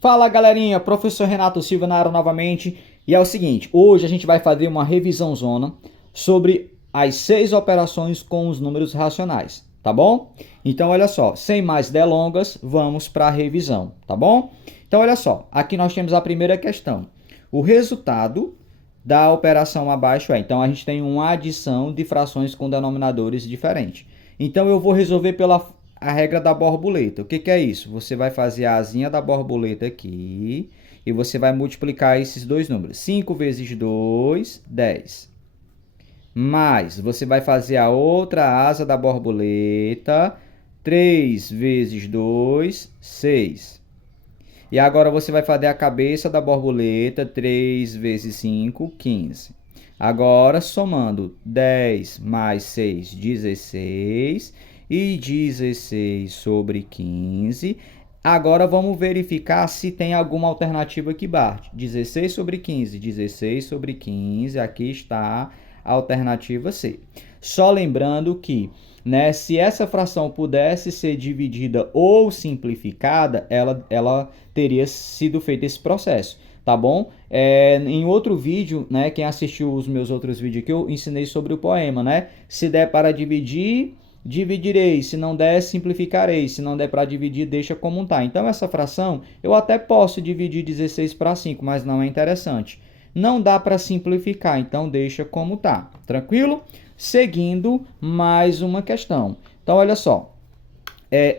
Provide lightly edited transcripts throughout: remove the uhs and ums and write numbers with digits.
Fala galerinha, professor Renato Silva na área novamente. E é o seguinte, hoje a gente vai fazer uma revisão zona sobre as 6 operações com os números racionais, tá bom? Então olha só, sem mais delongas, vamos para a revisão, tá bom? Então olha só, aqui nós temos a primeira questão. O resultado da operação abaixo então a gente tem uma adição de frações com denominadores diferentes. Então eu vou resolver pela a regra da borboleta. O que é isso? Você vai fazer a asinha da borboleta aqui e você vai multiplicar esses dois números. 5 vezes 2, 10. Mais, você vai fazer a outra asa da borboleta. 3 vezes 2, 6. E agora você vai fazer a cabeça da borboleta. 3 vezes 5, 15. Agora, somando 10 mais 6, 16. E 16 sobre 15. Agora vamos verificar se tem alguma alternativa que bate. 16 sobre 15, 16 sobre 15. Aqui está a alternativa C. Só lembrando que, se essa fração pudesse ser dividida ou simplificada, ela teria sido feito esse processo. Tá bom? Em outro vídeo, quem assistiu os meus outros vídeos aqui, eu ensinei sobre o poema, Se der para dividir, dividirei, se não der, simplificarei, se não der para dividir, deixa como está. Então, essa fração, eu até posso dividir 16 para 5, mas não é interessante. Não dá para simplificar, então deixa como está. Tranquilo? Seguindo, mais uma questão. Então, olha só.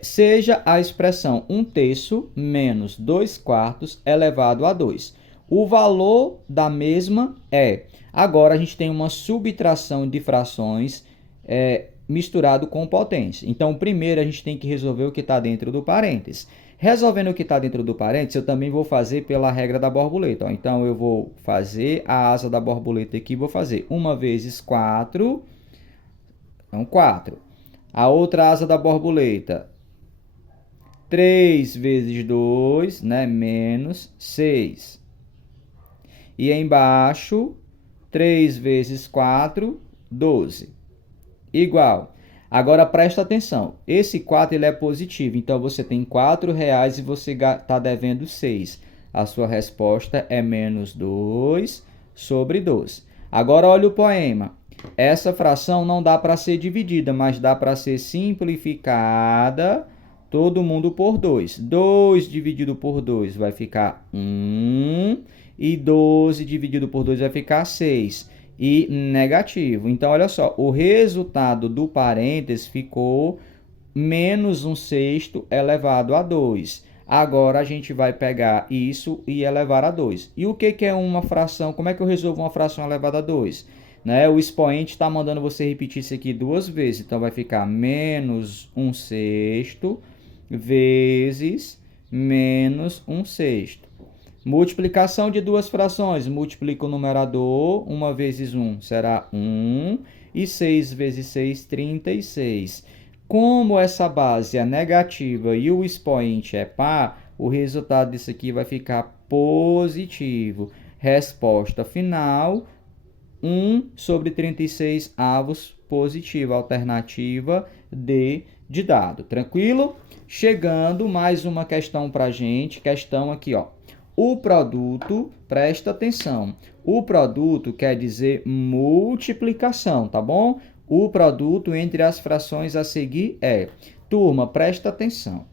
Seja a expressão 1/3 menos 2/4 elevado a 2. O valor da mesma é... Agora, a gente tem uma subtração de frações misturado com potência. Então, primeiro a gente tem que resolver o que está dentro do parênteses. Resolvendo o que está dentro do parênteses, eu também vou fazer pela regra da borboleta. Então, eu vou fazer a asa da borboleta aqui, vou fazer 1 vezes 4, então 4. A outra asa da borboleta, 3 vezes 2, menos 6. E embaixo, 3 vezes 4, 12. Igual. Agora presta atenção, esse 4 ele é positivo, então você tem R$4 e você está devendo 6. A sua resposta é menos 2 sobre 12. Agora olha o poema. Essa fração não dá para ser dividida, mas dá para ser simplificada, todo mundo por 2. 2 dividido por 2 vai ficar 1 e 12 dividido por 2 vai ficar 6. E negativo. Então, olha só, o resultado do parênteses ficou menos 1/6 elevado a 2. Agora, a gente vai pegar isso e elevar a 2. E o que é uma fração? Como é que eu resolvo uma fração elevada a 2? O expoente está mandando você repetir isso aqui 2 vezes. Então, vai ficar menos 1/6 vezes menos 1/6. Multiplicação de duas frações. Multiplica o numerador. 1 vezes 1 será 1. E 6 vezes 6, 36. Como essa base é negativa e o expoente é par, o resultado disso aqui vai ficar positivo. Resposta final, 1 sobre 36 avos positivo. Alternativa D de dado. Tranquilo? Chegando mais uma questão para a gente. Questão aqui, ó. O produto, presta atenção, o produto quer dizer multiplicação, tá bom? O produto entre as frações a seguir é... Turma, presta atenção.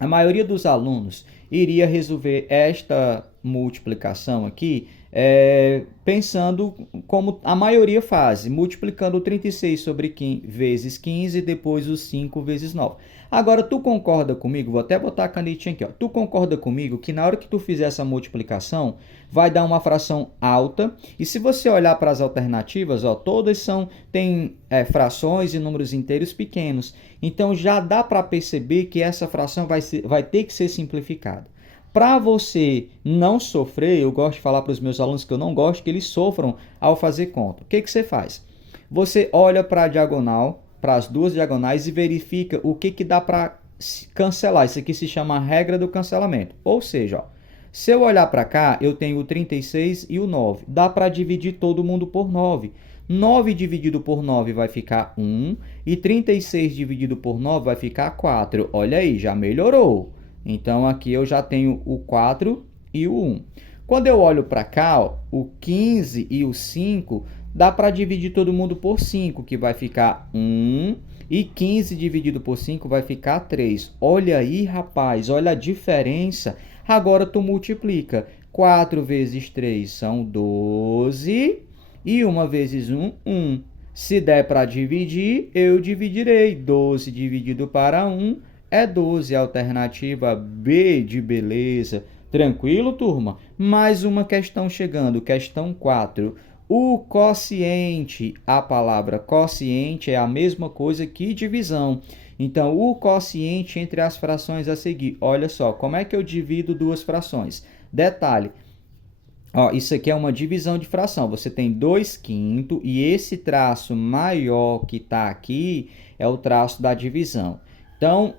A maioria dos alunos iria resolver esta multiplicação aqui pensando como a maioria faz, multiplicando 36 sobre 15, vezes 15 e depois os 5 vezes 9. Agora, tu concorda comigo? Vou até botar a canetinha aqui, ó. Tu concorda comigo que na hora que tu fizer essa multiplicação, vai dar uma fração alta? E se você olhar para as alternativas, ó, todas têm frações e números inteiros pequenos. Então, já dá para perceber que essa fração vai ter que ser simplificada. Para você não sofrer, eu gosto de falar para os meus alunos que eu não gosto que eles sofram ao fazer conta. O que você faz? Você olha para a diagonal, para as duas diagonais e verifica o que dá para cancelar. Isso aqui se chama regra do cancelamento. Ou seja, ó, se eu olhar para cá, eu tenho o 36 e o 9. Dá para dividir todo mundo por 9. 9 dividido por 9 vai ficar 1 e 36 dividido por 9 vai ficar 4. Olha aí, já melhorou. Então, aqui eu já tenho o 4 e o 1. Quando eu olho para cá, ó, o 15 e o 5, dá para dividir todo mundo por 5, que vai ficar 1. E 15 dividido por 5 vai ficar 3. Olha aí, rapaz, olha a diferença. Agora tu multiplica. 4 vezes 3 são 12. E 1 vezes 1, 1. Se der para dividir, eu dividirei. 12 dividido para 1 é 12. Alternativa B de beleza. Tranquilo, turma? Mais uma questão chegando. Questão 4. O quociente, a palavra quociente é a mesma coisa que divisão. Então, o quociente entre as frações a seguir. Olha só, como é que eu divido duas frações? Detalhe, ó, isso aqui é uma divisão de fração. Você tem 2/5 e esse traço maior que está aqui é o traço da divisão. Então,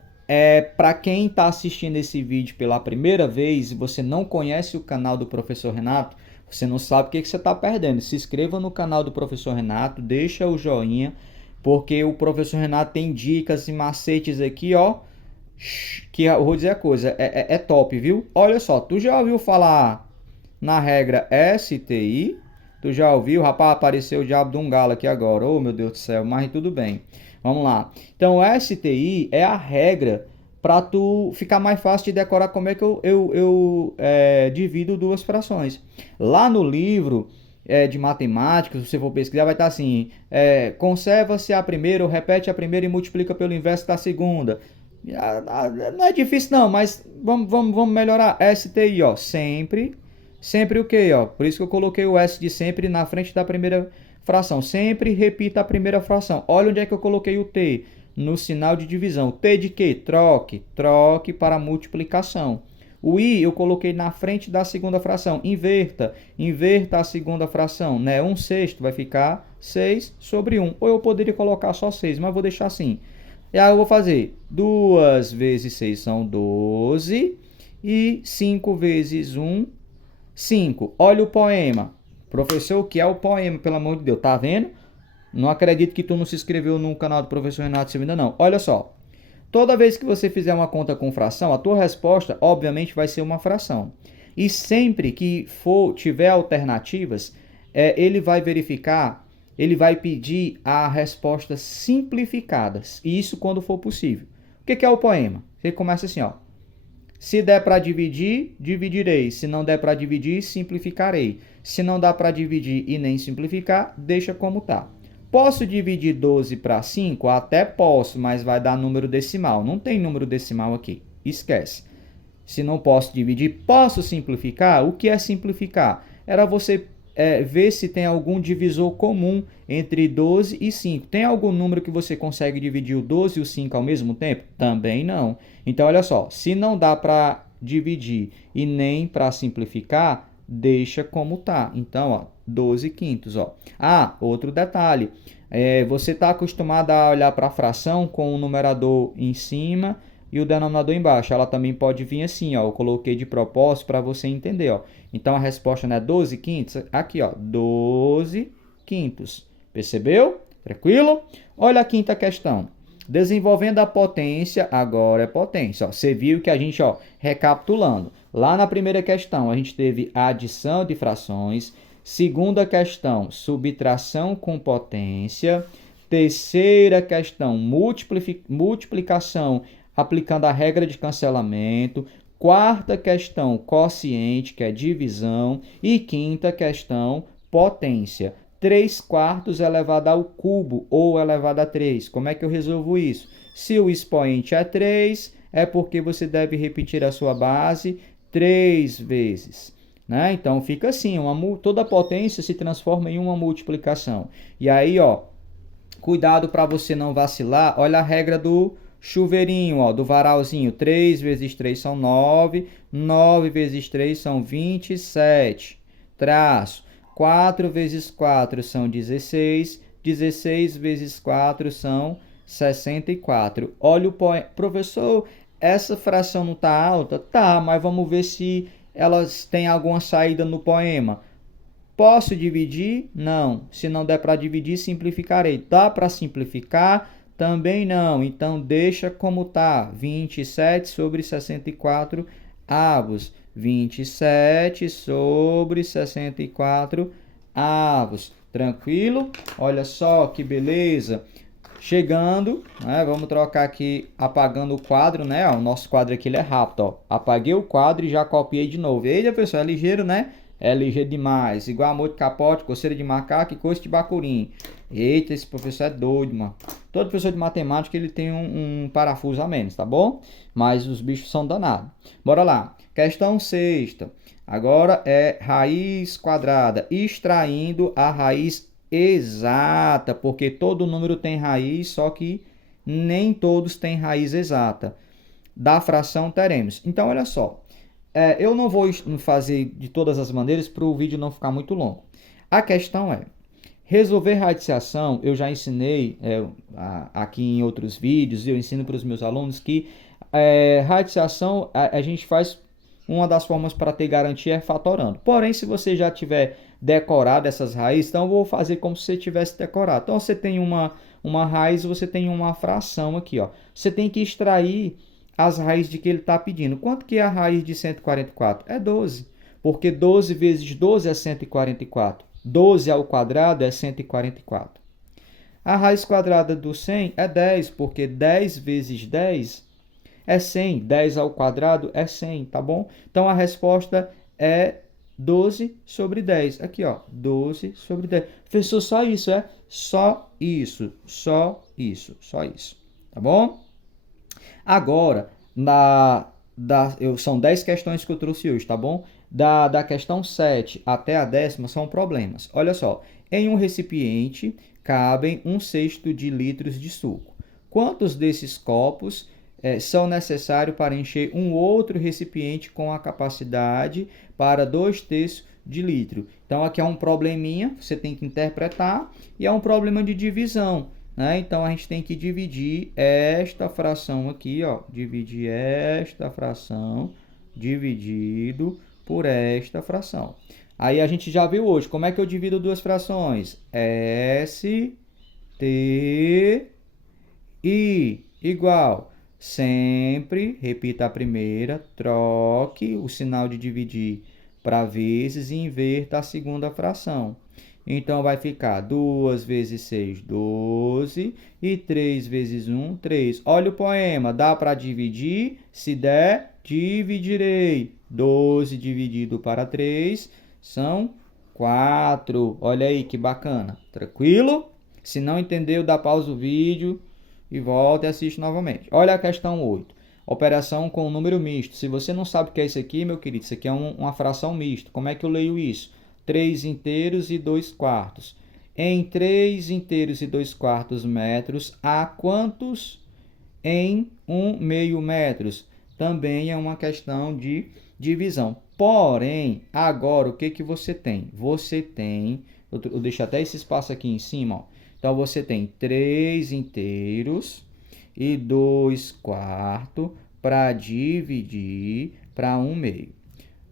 para quem está assistindo esse vídeo pela primeira vez e você não conhece o canal do Professor Renato, você não sabe o que você está perdendo. Se inscreva no canal do Professor Renato, deixa o joinha, porque o Professor Renato tem dicas e macetes aqui, ó, que eu vou dizer a coisa, é top, viu? Olha só, tu já ouviu falar na regra STI? Tu já ouviu? Rapaz, apareceu o diabo de um galo aqui agora. Oh, meu Deus do céu, mas tudo bem. Vamos lá. Então, STI é a regra para tu ficar mais fácil de decorar como é que eu divido duas frações. Lá no livro de matemática, se você for pesquisar, vai estar assim, conserva-se a primeira, ou repete a primeira e multiplica pelo inverso da segunda. Não é difícil não, mas vamos melhorar. STI, ó, sempre o quê, ó? Por isso que eu coloquei o S de sempre na frente da primeira fração. Sempre repita a primeira fração. Olha onde é que eu coloquei o T. No sinal de divisão. T de quê? Troque para multiplicação. O I eu coloquei na frente da segunda fração. Inverta a segunda fração, né? 1/6 vai ficar 6 sobre 1. Ou eu poderia colocar só 6, mas vou deixar assim. E aí eu vou fazer 2 vezes 6 são 12 e 5 vezes 1, 5. Olha o poema. Professor, o que é o poema? Pelo amor de Deus, tá vendo? Não acredito que tu não se inscreveu no canal do Professor Renato Silva ainda não. Olha só. Toda vez que você fizer uma conta com fração, a tua resposta, obviamente, vai ser uma fração. E sempre que tiver alternativas, ele vai verificar, ele vai pedir a respostas simplificadas. E isso quando for possível. O que é o poema? Ele começa assim, ó. Se der para dividir, dividirei. Se não der para dividir, simplificarei. Se não dá para dividir e nem simplificar, deixa como está. Posso dividir 12 para 5? Até posso, mas vai dar número decimal. Não tem número decimal aqui. Esquece. Se não posso dividir, posso simplificar? O que é simplificar? Era você ver se tem algum divisor comum entre 12 e 5. Tem algum número que você consegue dividir o 12 e o 5 ao mesmo tempo? Também não. Então, olha só, se não dá para dividir e nem para simplificar, deixa como tá. Então, ó, 12/5. Ó. Ah, outro detalhe. Você está acostumado a olhar para a fração com o numerador em cima e o denominador embaixo. Ela também pode vir assim, ó. Eu coloquei de propósito para você entender, ó. Então, a resposta não é 12/5? Aqui, ó, 12/5. Percebeu? Tranquilo? Olha a quinta questão. Desenvolvendo a potência, agora é potência. Ó, você viu que a gente, ó, recapitulando. Lá na primeira questão, a gente teve a adição de frações. Segunda questão, subtração com potência. Terceira questão, multiplicação aplicando a regra de cancelamento. Quarta questão, quociente, que é divisão. E quinta questão, potência. 3/4 elevado ao cubo ou elevado a 3. Como é que eu resolvo isso? Se o expoente é 3, é porque você deve repetir a sua base 3 vezes. Né? Então, fica assim, toda potência se transforma em uma multiplicação. E aí, ó, cuidado para você não vacilar. Olha a regra do chuveirinho, ó, do varalzinho. 3 vezes 3 são 9. 9 vezes 3 são 27. Traço. 4 vezes 4 são 16. 16 vezes 4 são 64. Olha o poema. Professor, essa fração não está alta? Tá, mas vamos ver se elas têm alguma saída no poema. Posso dividir? Não. Se não der para dividir, simplificarei. Dá para simplificar? Também não. Então, deixa como está. 27 sobre 64 avos. 27 sobre 64 avos. Tranquilo? Olha só que beleza. Chegando, né? Vamos trocar aqui, apagando o quadro, né? Ó, o nosso quadro aqui ele é rápido, ó. Apaguei o quadro e já copiei de novo. Eita, pessoal, é ligeiro, né? É ligeiro demais. Igual amor de capote, coceira de macaco e coice de bacurim. Eita, esse professor é doido, mano. Todo professor de matemática ele tem um parafuso a menos, tá bom? Mas os bichos são danados. Bora lá. Questão sexta. Agora é raiz quadrada. Extraindo a raiz exata, porque todo número tem raiz, só que nem todos têm raiz exata. Da fração teremos. Então, olha só. Eu não vou fazer de todas as maneiras para o vídeo não ficar muito longo. A questão é, resolver radiciação, eu já ensinei aqui em outros vídeos, eu ensino para os meus alunos que radiciação a gente faz, uma das formas para ter garantia é fatorando. Porém, se você já tiver decorado essas raízes, então eu vou fazer como se você tivesse decorado. Então, você tem uma raiz, você tem uma fração aqui, ó. Você tem que extrair as raízes de que ele está pedindo. Quanto que é a raiz de 144? É 12, porque 12 vezes 12 é 144. 12 ao quadrado é 144. A raiz quadrada do 100 é 10, porque 10 vezes 10 é 100. 10 ao quadrado é 100, tá bom? Então, a resposta é 12 sobre 10. Aqui, ó, 12 sobre 10. Professor, só isso, é? Só isso, só isso, só isso, tá bom? Agora, são 10 questões que eu trouxe hoje, tá bom? Da questão 7 até a 10ª são problemas. Olha só, em um recipiente cabem 1/6 de litros de suco. Quantos desses copos são necessários para encher um outro recipiente com a capacidade para 2/3 de litro? Então, aqui é um probleminha, você tem que interpretar, e é um problema de divisão, né? Então, a gente tem que dividir esta fração aqui, ó, dividir esta fração dividido por esta fração. Aí, a gente já viu hoje, como é que eu divido duas frações? S, T, I, igual. Sempre, repita a primeira, troque o sinal de dividir para vezes e inverta a segunda fração. Então, vai ficar 2 vezes 6, 12, e 3 vezes 1, 3. Olha o poema, dá para dividir? Se der, dividirei. 12 dividido para 3 são 4. Olha aí que bacana. Tranquilo? Se não entendeu, dá pausa o vídeo e volta e assiste novamente. Olha a questão 8. Operação com número misto. Se você não sabe o que é isso aqui, meu querido, isso aqui é uma fração mista. Como é que eu leio isso? 3 inteiros e 2 quartos. Em 3 inteiros e 2 quartos metros, há quantos em 1 meio metros? Também é uma questão de divisão. Porém, agora o que você tem? Você tem, eu deixo até esse espaço aqui em cima, ó. Então, você tem 3 inteiros e 2 quartos para dividir para 1 meio.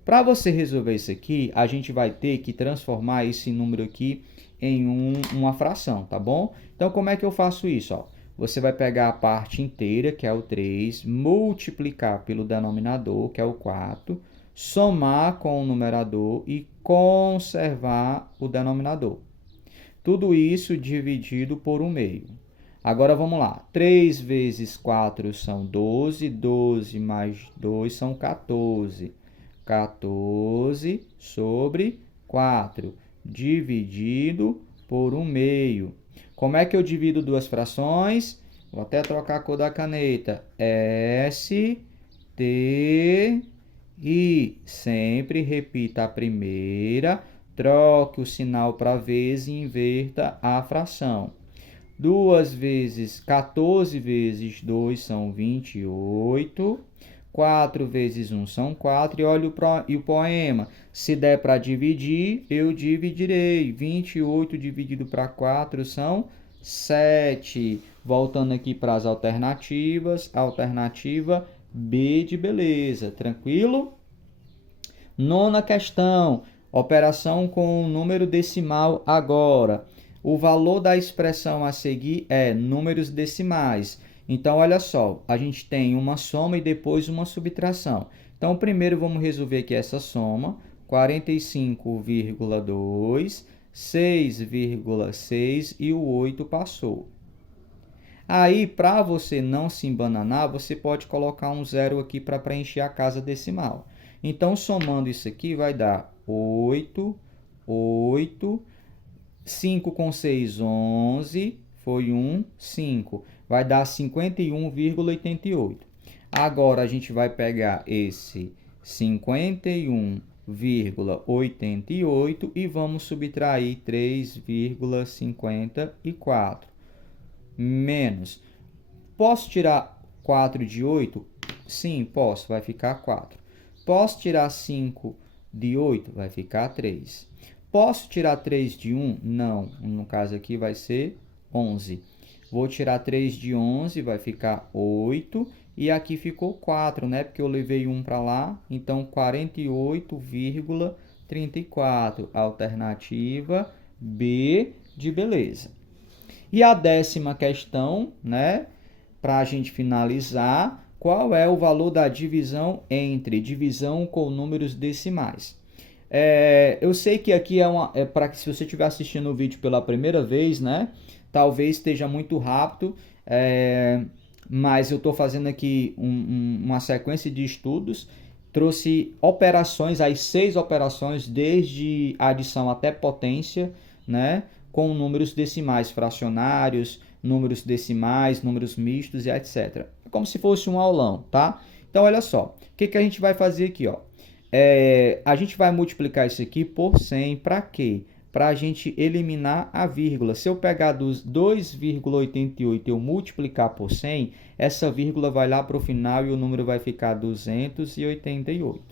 Para você resolver isso aqui, a gente vai ter que transformar esse número aqui em uma fração, tá bom? Então, como é que eu faço isso? Ó? Você vai pegar a parte inteira, que é o 3, multiplicar pelo denominador, que é o 4, somar com o numerador e conservar o denominador. Tudo isso dividido por 1 meio. Agora, vamos lá. 3 vezes 4 são 12. 12 mais 2 são 14. 14 sobre 4. Dividido por 1 meio. Como é que eu divido duas frações? Vou até trocar a cor da caneta. S, T, I. Sempre repita a primeira. Troque o sinal para vezes e inverta a fração. 2 vezes 14 vezes 2 são 28. 4 vezes 1 são 4. E olha o poema. Se der para dividir, eu dividirei. 28 dividido para 4 são 7. Voltando aqui para as alternativas. Alternativa B de beleza. Tranquilo? 9ª questão. Operação com o número decimal agora. O valor da expressão a seguir é números decimais. Então, olha só, a gente tem uma soma e depois uma subtração. Então, primeiro vamos resolver aqui essa soma. 45,2, 6,6 e o 8 passou. Aí, para você não se embananar, você pode colocar um zero aqui para preencher a casa decimal. Então, somando isso aqui, vai dar 8, 5 com 6, 11, foi 1, 5. Vai dar 51,88. Agora, a gente vai pegar esse 51,88 e vamos subtrair 3,54. Menos. Posso tirar 4 de 8? Sim, posso. Vai ficar 4. Posso tirar 5 de 8? Vai ficar 3. Posso tirar 3 de 1? Não. No caso aqui vai ser 11. Vou tirar 3 de 11, vai ficar 8. E aqui ficou 4, né? Porque eu levei 1 para lá. Então, 48,34. Alternativa B de beleza. E a 10ª questão, né? Para a gente finalizar, qual é o valor da divisão entre divisão com números decimais? Eu sei que aqui é para que se você estiver assistindo o vídeo pela primeira vez, né? Talvez esteja muito rápido, mas eu estou fazendo aqui uma sequência de estudos. Trouxe operações, as 6 operações, desde adição até potência, né? Com números decimais fracionários, números decimais, números mistos e etc. É como se fosse um aulão, tá? Então, olha só. O que a gente vai fazer aqui, ó? A gente vai multiplicar isso aqui por 100 para quê? Para a gente eliminar a vírgula. Se eu pegar dos 2,88 e eu multiplicar por 100, essa vírgula vai lá para o final e o número vai ficar 288.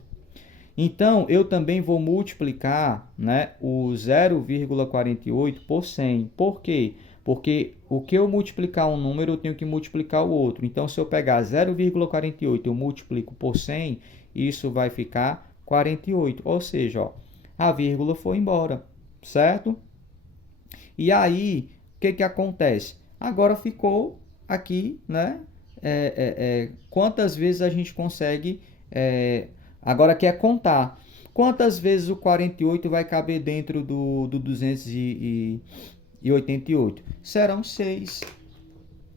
Então, eu também vou multiplicar, né, o 0,48 por 100. Por quê? Porque o que eu multiplicar um número, eu tenho que multiplicar o outro. Então, se eu pegar 0,48 e eu multiplico por 100, isso vai ficar 48. Ou seja, ó, a vírgula foi embora, certo? E aí, o que acontece? Agora ficou aqui, né? Quantas vezes a gente consegue... Agora quer contar. Quantas vezes o 48 vai caber dentro do 288? Serão 6.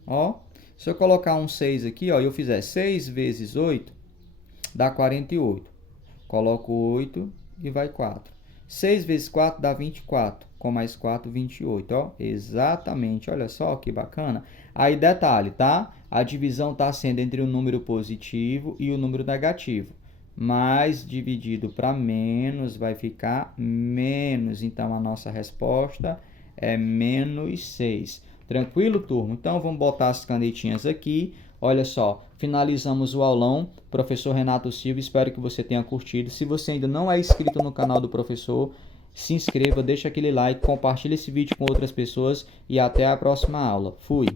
Ó, se eu colocar um 6 aqui, ó, e eu fizer 6 vezes 8, dá 48. Coloco 8 e vai 4. 6 vezes 4 dá 24. Com mais 4, 28. Ó, exatamente. Olha só que bacana. Aí, detalhe, tá? A divisão está sendo entre o número positivo e o número negativo. Mais dividido para menos vai ficar menos. Então, a nossa resposta é menos 6. Tranquilo, turma? Então, vamos botar as canetinhas aqui. Olha só, finalizamos o aulão. Professor Renato Silva, espero que você tenha curtido. Se você ainda não é inscrito no canal do professor, se inscreva, deixa aquele like, compartilhe esse vídeo com outras pessoas e até a próxima aula. Fui!